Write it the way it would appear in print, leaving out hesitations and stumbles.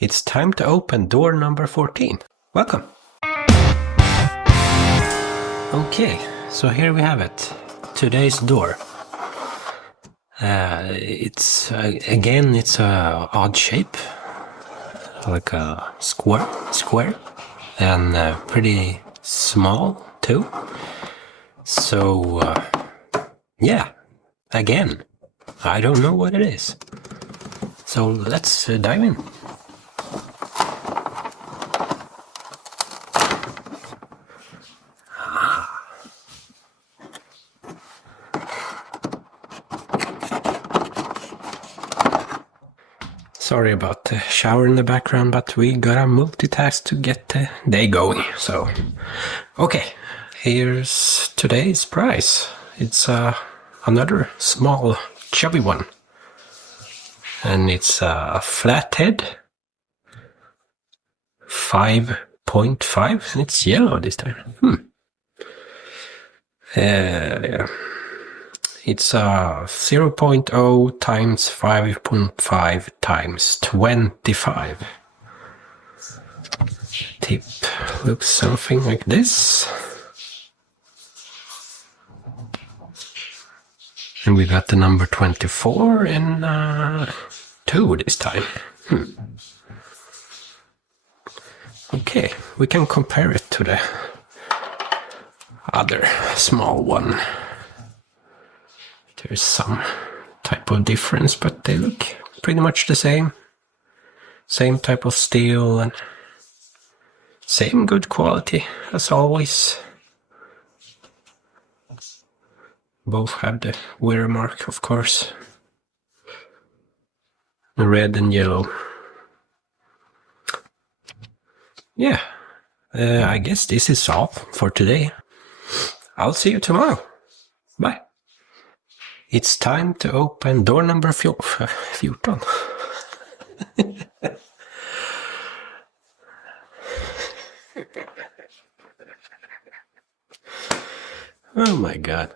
It's time to open door number 14. Welcome! Okay, so here we have it. Today's door. It's a odd shape, like a square, and pretty small too. So yeah, again, I don't know what it is. So let's dive in. Sorry about the shower in the background, but we gotta multitask to get the day going. So, okay, here's today's prize. It's another small, chubby one. And it's a flathead, 5.5, and it's yellow this time. Yeah. It's 0.0 times 5.5 times 25. Tip looks something like this. And we got the number 24 and 2 this time. Okay, we can compare it to the other small one. There's some type of difference, but they look pretty much the same. Same type of steel and same good quality as always. Both have the Wera mark, of course. The red and yellow. Yeah, I guess this is all for today. I'll see you tomorrow. Bye. It's time to open door number 14. Oh my god.